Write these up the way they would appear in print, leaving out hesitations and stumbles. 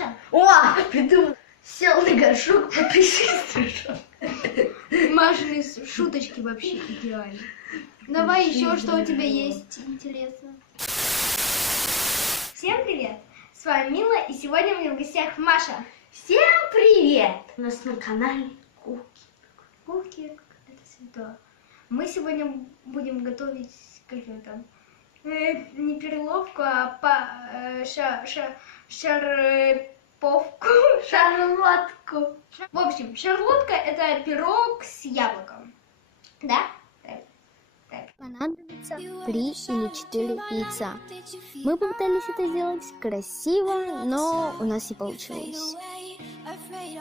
Маша. О, придумал. Сел на горшок, подпишись, стишок. Машины шуточки вообще идеальны. Давай еще, что у тебя есть интересно. Всем привет! С вами Мила, и сегодня у меня в гостях Маша. Всем привет! У нас на канале Куки. Куки, это святое. Мы сегодня будем готовить, как это, не перловку, а шарповку. Шарлотку. В общем, шарлотка — это пирог с яблоком. Да? Понадобится 3 или 4 яйца. Мы попытались это сделать красиво, но у нас не получилось.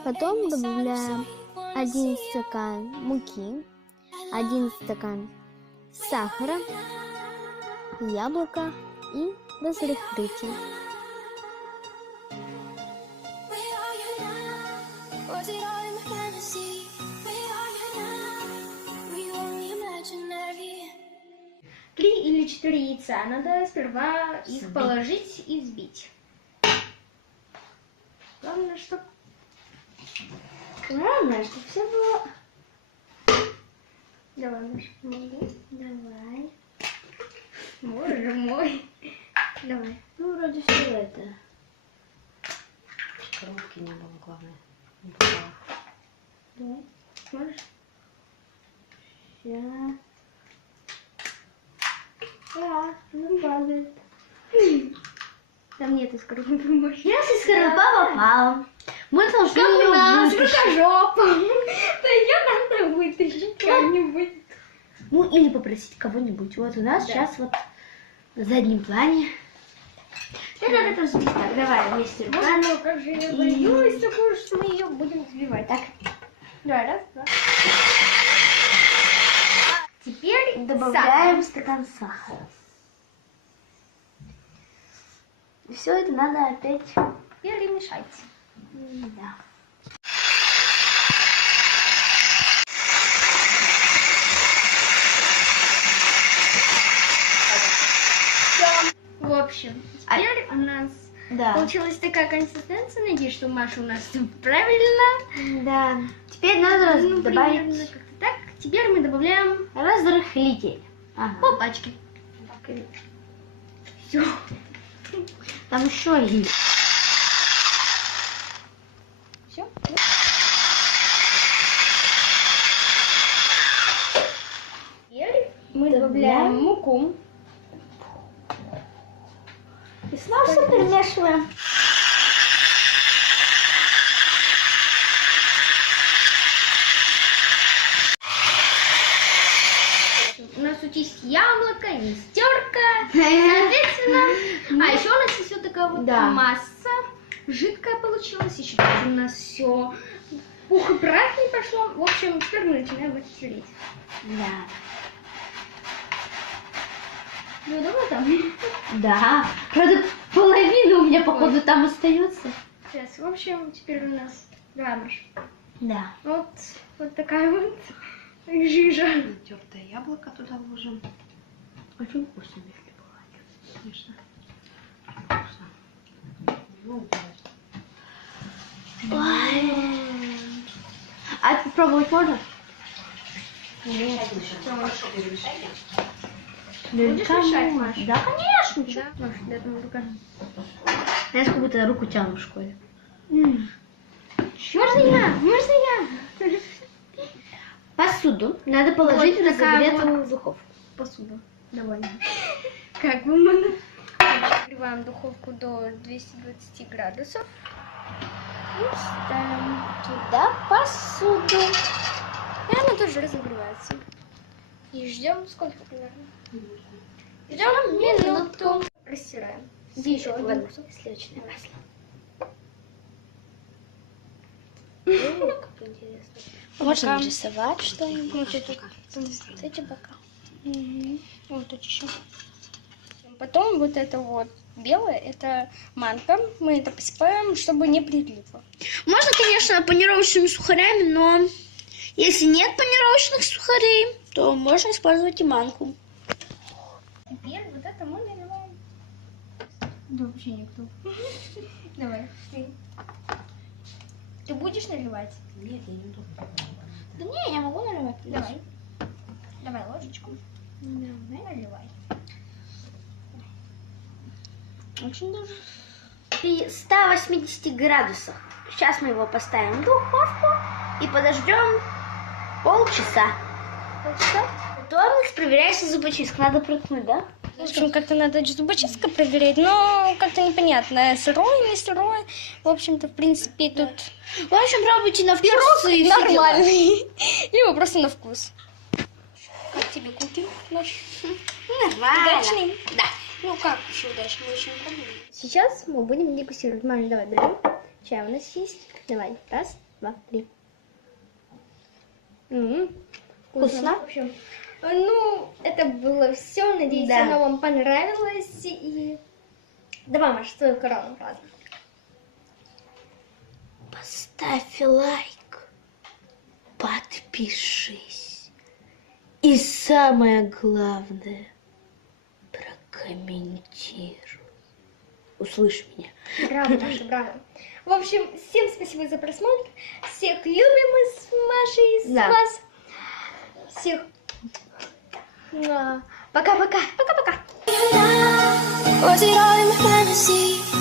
Потом добавляем 1 стакан муки, 1 стакан сахара, яблоко и разрыхлитель. Три или 4 яйца. Надо сперва их положить и взбить. Главное, чтобы все было... Давай, Маша, помоги. Давай. Боже мой. Давай. Ну, вроде все это. Коробки не было, главное. Не попало. Давай. Сможешь? Сейчас. Да, она падает. Там нет скорлупы, Маша. Сейчас из скорлупа попала. Мы должны Как у ее нас, вытащить. рукожопа. Да ее надо вытащить как-нибудь. Ну, или попросить кого-нибудь. Вот у нас сейчас вот на заднем плане. Это надо это взбить. Так, давай вместе руками. Ну, как же я боюсь, такую, что мы ее будем взбивать. Так, давай, раз, два. Теперь Добавляем стакан сахара. И все это надо опять перемешать. Да. В общем, теперь у нас получилась такая консистенция. Надеюсь, что Маша у нас правильно. Да. Теперь надо Ну, примерно добавить как-то так. Теперь мы добавляем разрыхлитель. по пачке. Все. Там еще есть. Все. Теперь мы добавляем муку. И снова все перемешиваем. У нас тут есть яблоко, есть терка, соответственно. А еще у нас есть вот такая вот масса жидкая получилась. Еще тут у нас все пух и прах не пошло. В общем, теперь мы начинаем это все лить. Да. Ну, давай там. Да. Правда, половина у меня, походу, там остается. Сейчас, в общем, теперь у нас рамаш. Да. Вот такая вот жижа. Тертое яблоко туда вложим. Очень вкусно, если бывает. Конечно. Вкусно. Ну, Ой. А попробовать можно? нет. Хорошо перемешайте. Будешь мешать, Маша? Да, конечно. Чё? Да, Маша, для этого рука. Знаешь, как будто руку тяну в школе. Можно я? Можно я? Посуду надо положить Вот в такая разогретую духовку. Посуду. Давай. Как бы мы нагреваем духовку до 220 градусов. И ставим туда посуду. И она тоже разогревается. И ждем сколько примерно? Ждем минуту. Растираем. Где еще один кусок? Сливочное масло. Как интересно. Можно нарисовать что-нибудь. Эти бока. Вот тут еще. Потом вот это вот белое, это манка. Мы это посыпаем, чтобы не прилипло. Можно, конечно, панировочными сухарями, но если нет панировочных сухарей, то можно использовать и манку. Теперь вот это мы наливаем. Да вообще никто. Давай, ты. Ты будешь наливать? Нет, я не буду. Да не, я могу наливать. Давай. Давай ложечку. Наливай. Очень даже. При 180 градусах. Сейчас мы его поставим в духовку и подождем полчаса. Полчаса? Готовность проверяется зубочисткой. Надо проткнуть, да? В общем, как-то надо зубочистка проверять, но как-то непонятно, сырой, не сырой. В общем-то, в принципе, тут В общем, пробуйте на вкус и все нормальный. Либо просто на вкус. Как тебе куки наш? дела. Нормально. Удачный? Да. Ну как еще удачный, мы еще не пробовали. Сейчас мы будем дегустировать. Маня, давай берем. Чай у нас есть. Давай. Раз, два, три. Вкусно. В общем, ну, это было все. Надеюсь, Да. оно вам понравилось. И давай, Маша, свою корону празднуй. Поставь лайк, подпишись и самое главное, прокомментируй. Услышь меня. Браво, Маша, браво. В общем, всем спасибо за просмотр. Всех любим мы с Машей, с Да. вас. Всех. Пока-пока. Пока-пока. Was it all in my fantasy?